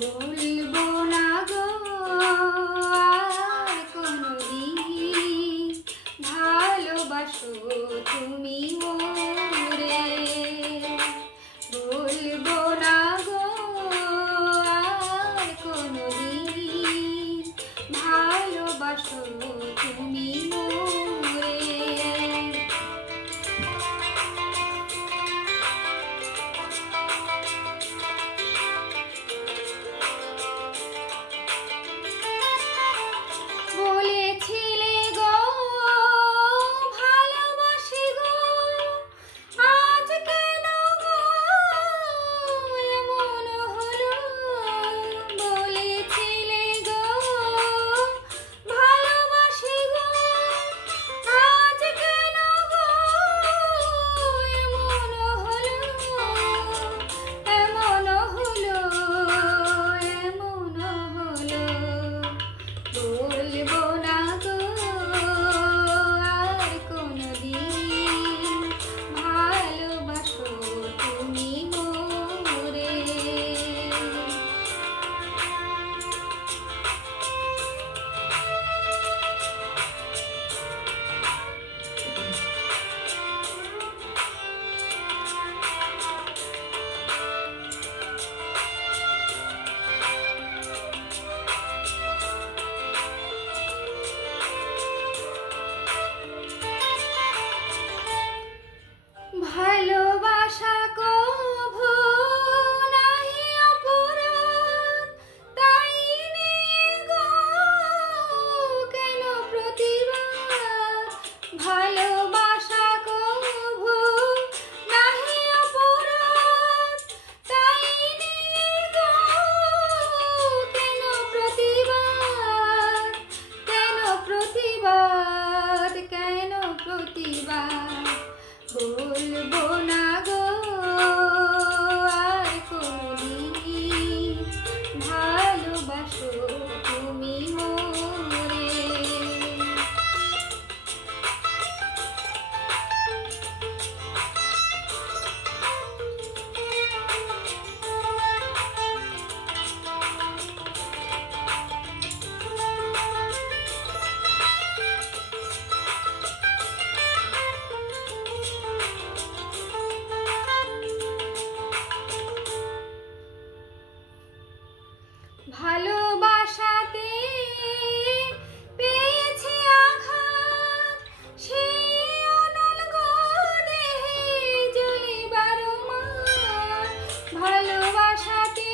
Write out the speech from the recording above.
বলবো না গো আর কোনদিন, ভালোবাসো তুমি মোরে। বলবো না গো আর কোনদিন, ভালোবাসো তুমি মোরে। বলেছিলে গো ভালোবাসি গো, আজ কেন গো এমন হলো। বলেছিলে গো ভালোবাসি গো, আজ কেন গো এমন হলো, এমন হলো, এমন হলো। বলবো না গো আর কোনদিন, ভালোবাসো তুমি মোরে। ভালোবাসা কভু নাহি অপরাধ, তাই নিয়ে গো কেন প্রতিবাদ। ভালোবাসা কভু নাহি অপরাধ, তাই নিয়ে গো কেন প্রতিবাদ, কেন প্রতিবাদ, কেন প্রতিবাদ। বলবো না গো আর কোনদিন, ভালোবাসো তুমি মোরে। ভালোবাসাতে পেয়েছি আঘাত, সেই অনল গো দেহে জ্বলে বারো মাস। ভালোবাসাতে